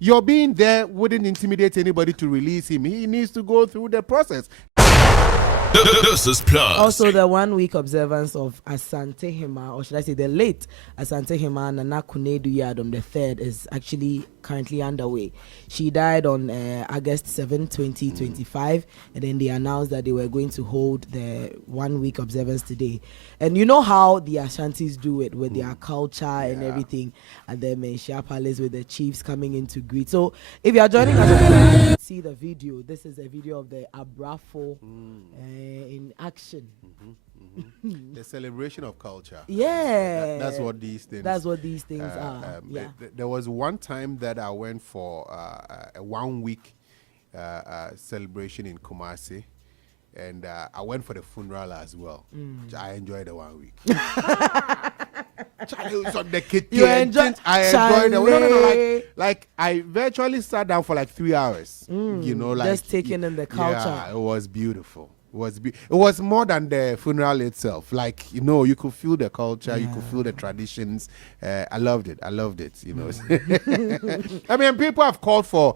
Your being there wouldn't intimidate anybody to release him. He needs to go through the process. This is PLUZZ. Also, the 1 week observance of Asantehemaa, or should I say the late Asantehemaa Nana Konadu Yiadom III, is actually currently underway. She died on August 7, 2025, and then they announced that they were going to hold the 1 week observance today. And you know how the Ashantis do it with their culture and everything, and the Menshia Palace with the chiefs coming in to greet. So if you are joining us, see the video. This is a video of the Abrafo in action. The celebration of culture. Yeah, that's what these things. That's what these things are. Yeah. There was one time that I went for a 1 week celebration in Kumasi, and I went for the funeral as well. I enjoyed the 1 week. You enjoyed? I enjoyed the no, like I virtually sat down for like 3 hours. You know, like just taking in the culture. Yeah, it was beautiful. It was more than the funeral itself. Like, you know, you could feel the culture, you could feel the traditions. I loved it. You know. I mean, people have called for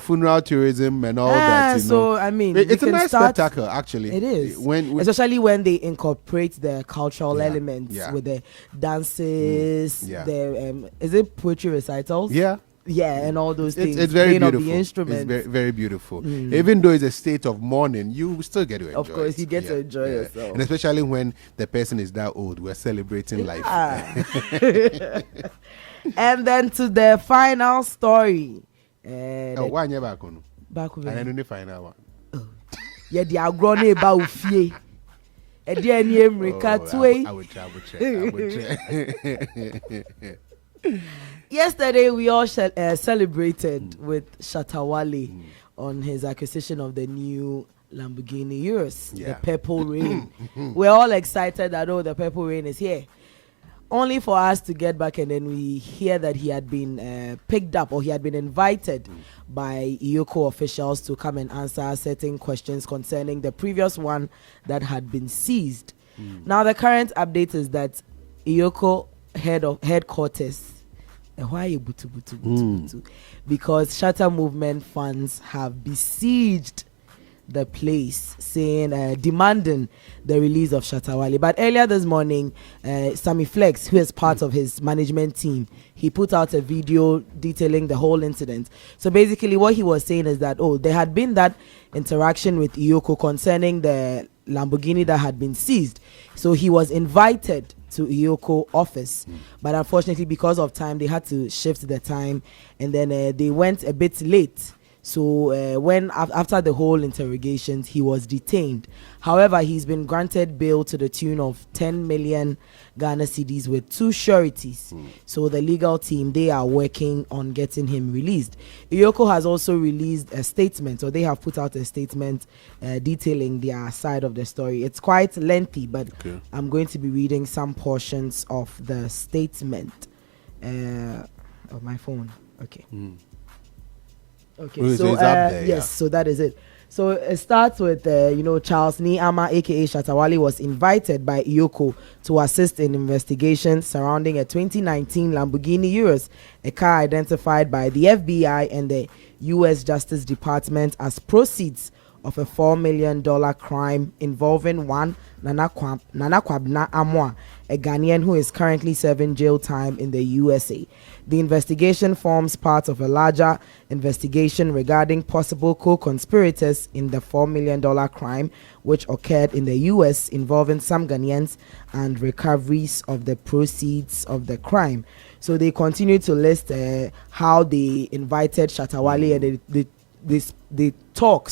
funeral tourism and all that. You so know. I mean, it's a nice spectacle, actually. It is. Especially when they incorporate the cultural elements with the dances. The is it poetry recitals? Yeah, and all those things. It's very beautiful. The instruments. It's very, very beautiful. Even though it's a state of mourning, you still get to enjoy it. Of course, you get to enjoy yourself. And especially when the person is that old, we're celebrating life. And then to the final story. Why you back on? Back on. I don't know the final one. Yeah, the agrone about ufie. And the America too. I would check. Yesterday, we all celebrated with Shatta Wale on his acquisition of the new Lamborghini Urus, the Purple Rain. We're all excited that, the Purple Rain is here. Only for us to get back and then we hear that he had been picked up, or he had been invited by EOCO officials to come and answer certain questions concerning the previous one that had been seized. Now, the current update is that EOCO headquarters, why because Shatta movement funds have besieged the place, saying demanding the release of Shatta Wale. But earlier this morning, Sammy Flex, who is part of his management team, he put out a video detailing the whole incident. So basically what he was saying is that there had been that interaction with EOCO concerning the Lamborghini that had been seized. So he was invited to EOCO office, but unfortunately because of time they had to shift the time, and then they went a bit late. So when after the whole interrogations, he was detained. However, he's been granted bail to the tune of 10 million Ghana cedis with 2 sureties. So the legal team, they are working on getting him released. EOCO has also released a statement, or they have put out a statement detailing their side of the story. It's quite lengthy, but I'm going to be reading some portions of the statement. Of my phone. Okay. Okay, so yes, so that is it. So it starts with, Charles Niama, aka Shatta Wale, was invited by EOCO to assist in investigations surrounding a 2019 Lamborghini Urus, a car identified by the FBI and the U.S. Justice Department as proceeds of a $4 million crime involving one Nana Kwabena Amoako, a Ghanaian who is currently serving jail time in the USA. The investigation forms part of a larger investigation regarding possible co-conspirators in the $4 million crime, which occurred in the U.S. involving some Ghanaians, and recoveries of the proceeds of the crime. So they continue to list how they invited Shatta Wale, and they talk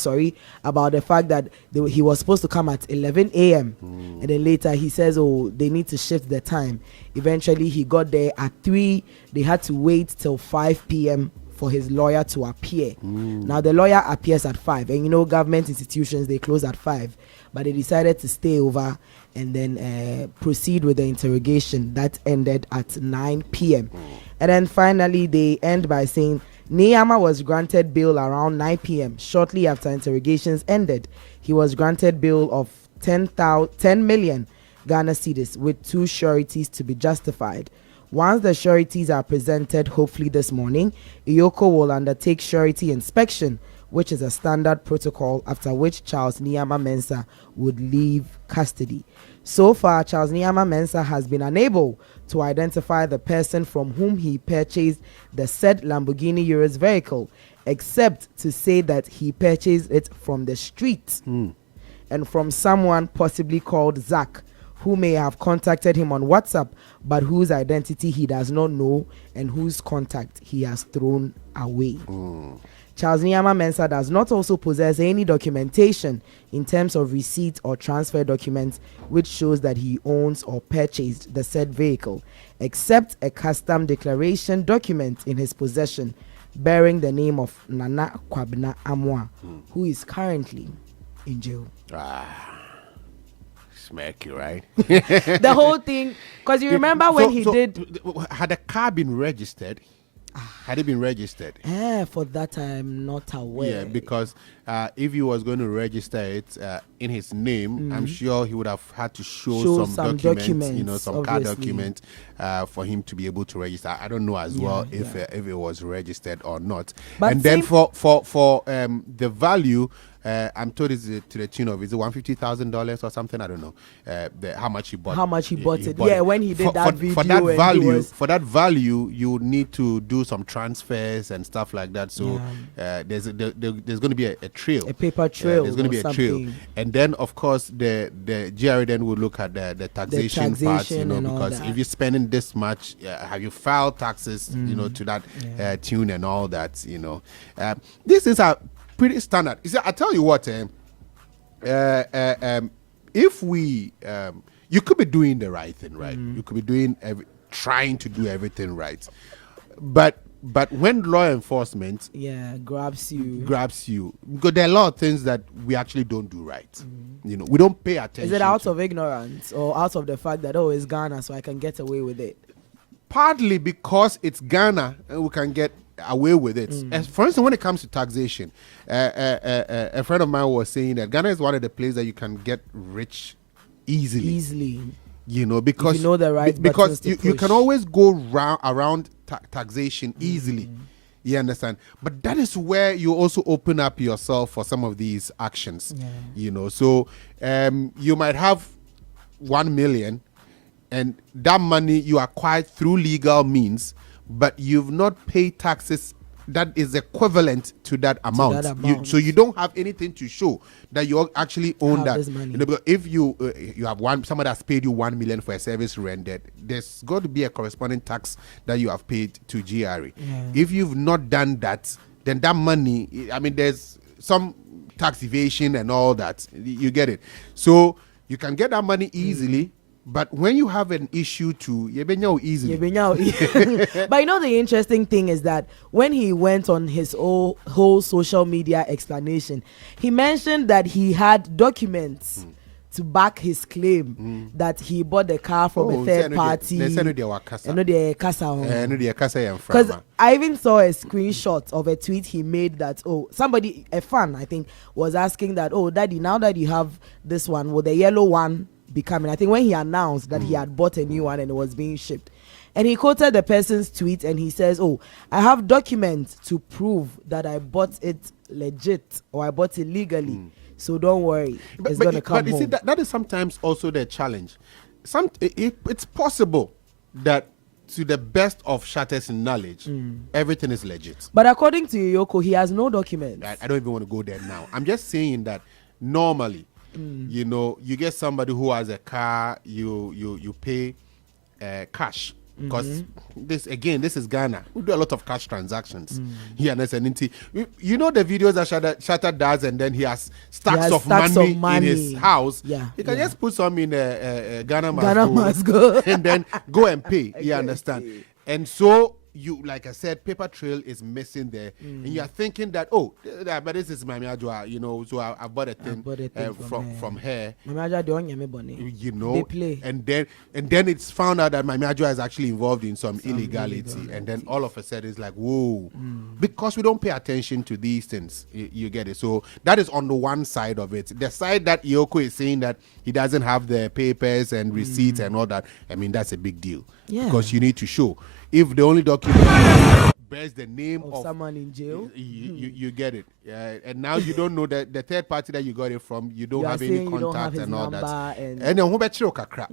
about the fact that he was supposed to come at 11 a.m. and then later he says, they need to shift the time. Eventually he got there at 3. They had to wait till 5 p.m. for his lawyer to appear. Now the lawyer appears at 5, and government institutions, they close at 5, but they decided to stay over and then proceed with the interrogation that ended at 9 p.m. And then finally they end by saying Niama was granted bail around 9 p.m. Shortly after interrogations ended, he was granted bail of 10 million Ghana cedis with 2 sureties to be justified. Once the sureties are presented, hopefully this morning, EOCO will undertake surety inspection, which is a standard protocol, after which Charles Niyama Mensah would leave custody. So far, Charles Niyama Mensah has been unable to identify the person from whom he purchased the said Lamborghini Urus vehicle, except to say that he purchased it from the street and from someone possibly called Zach, who may have contacted him on WhatsApp, but whose identity he does not know and whose contact he has thrown away. Charles Niyama Mensah does not also possess any documentation in terms of receipt or transfer documents which shows that he owns or purchased the said vehicle, except a custom declaration document in his possession bearing the name of Nana Kwabena Amoa, who is currently in jail. Smack you, right? The whole thing, because you remember when he did. Had the car been registered? Had it been registered? For that I'm not aware. Yeah, because if he was going to register it in his name, I'm sure he would have had to show some documents, you know, some car documents for him to be able to register. I don't know as well if it was registered or not. But and then for the value, I'm told it's to the tune of, is it $150,000 or something? I don't know. How much he bought. How much he bought it? Yeah, when he did that video. For that value, you need to do some transfers and stuff like that. So there's going to be a trail, a paper trail. There's going to be a trail, and then of course the GRA then will look at the taxation part, you know, because if you're spending this much, have you filed taxes, you know, to that tune and all that, you know. These things are pretty standard. You see, I tell you what, if we, you could be doing the right thing, right? You could be doing trying to do everything right, but when law enforcement grabs you, because there are a lot of things that we actually don't do right. You know, we don't pay attention. Is it out of ignorance or out of the fact that it's Ghana, so I can get away with it? Partly because it's Ghana and we can get away with it. As for instance, when it comes to taxation, a friend of mine was saying that Ghana is one of the places that you can get rich easily. You know, because if you know the right because you can always go around taxation easily. You understand? But that is where you also open up yourself for some of these actions. You know, so you might have 1 million, and that money you acquired through legal means, but you've not paid taxes that is equivalent to that amount. So you don't have anything to show that you actually own that. You know, because if you have somebody has paid you 1 million for a service rendered, there's got to be a corresponding tax that you have paid to GRA. If you've not done that, then that money, I mean, there's some tax evasion and all that. You get it. So you can get that money easily. But when you have an issue to easily. But you know, the interesting thing is that when he went on his whole social media explanation, he mentioned that he had documents to back his claim that he bought the car from a third party. Because I even saw a screenshot of a tweet he made that, somebody, a fan, I think, was asking that, Daddy, now that you have this one, will the yellow one becoming? I think when he announced that he had bought a new one and it was being shipped, and he quoted the person's tweet and he says, I have documents to prove that I bought it legit or I bought it legally, so don't worry, it's going to come home. But you see, that is sometimes also the challenge. It's possible that to the best of Shatta's knowledge, everything is legit, but according to EOCO, he has no documents. I don't even want to go there now. I'm just saying that normally, you know, you get somebody who has a car, you pay cash, because this is Ghana. We do a lot of cash transactions here, and you know the videos that Shatta does, and then he has stacks of money in his house. He can just put some in Ghana must go, and then go and pay. You understand? And so you, like I said, paper trail is missing there, and you are thinking that, oh, but this is Maame Adwoa, you know, so I bought a thing, from her. Maame Adwoa you know, they play. and then it's found out that Maame Adwoa is actually involved in some illegality, and then all of a sudden it's like, whoa, because we don't pay attention to these things. You get it? So that is on the one side of it. The side that EOCO is saying that he doesn't have the papers and receipts and all that, I mean, that's a big deal, because you need to show. If the only document bears the name of someone in jail, you get it. And now you don't know that the third party that you got it from, you don't have any contact and all that. And then who bet you kakra?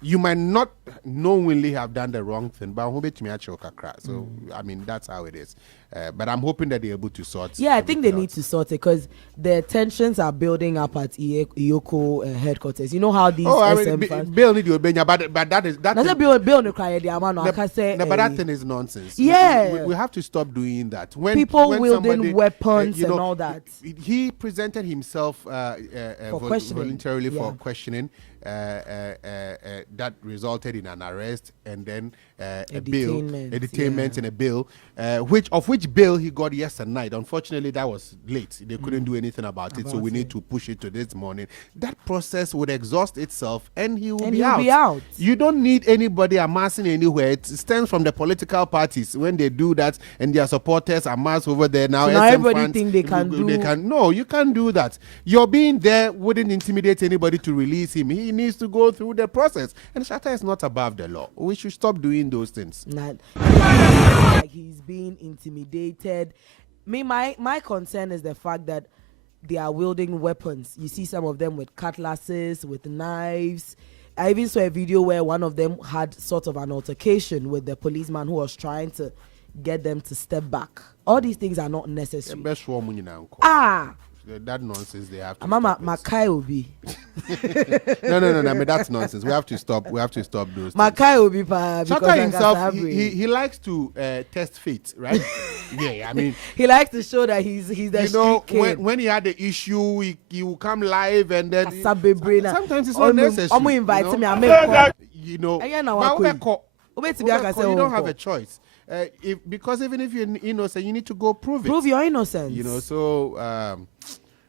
You might not knowingly have done the wrong thing, but who bet you kakra? So I mean, that's how it is. But I'm hoping that they're able to sort. I think they need to sort it, because the tensions are building up at EOCO headquarters. You know how these Bill need your but that is that. Bill no cry the amount. But that thing is nonsense. We have to stop doing that. When people wielding weapons and all that. He presented himself voluntarily for questioning. That resulted in an arrest and then a detainment and a bill, which bill he got yesterday night. Unfortunately, that was late. They couldn't do anything about it, so we need to push it to this morning. That process would exhaust itself, and he will be out. You don't need anybody amassing anywhere. It stems from the political parties when they do that, and their supporters amass over there now. So now everybody think they can do. No, you can't do that. Your being there wouldn't intimidate anybody to release him. He needs to go through the process, and Shatta is not above the law. We should stop doing those things. Like he's being intimidated. My concern is the fact that they are wielding weapons. You see some of them with cutlasses, with knives. I even saw a video where one of them had sort of an altercation with the policeman who was trying to get them to step back. All these things are not necessary. That nonsense they have to Mama Makai Obi. No, I mean, that's nonsense. We have to stop those Makai Obi Shatta himself, he likes to test fate, right? I mean, he likes to show that he's the street kid. when he had the issue, he will come live, and then sometimes it's not necessary. I'm inviting me. I you don't have a choice. Because even if you're innocent, you need to go prove it. Prove your innocence. You know, so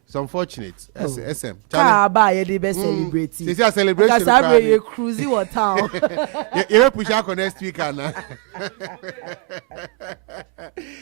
it's unfortunate. SM. Celebrate. This is a celebration. Because I'm cruising what town. You push out next week, Anna.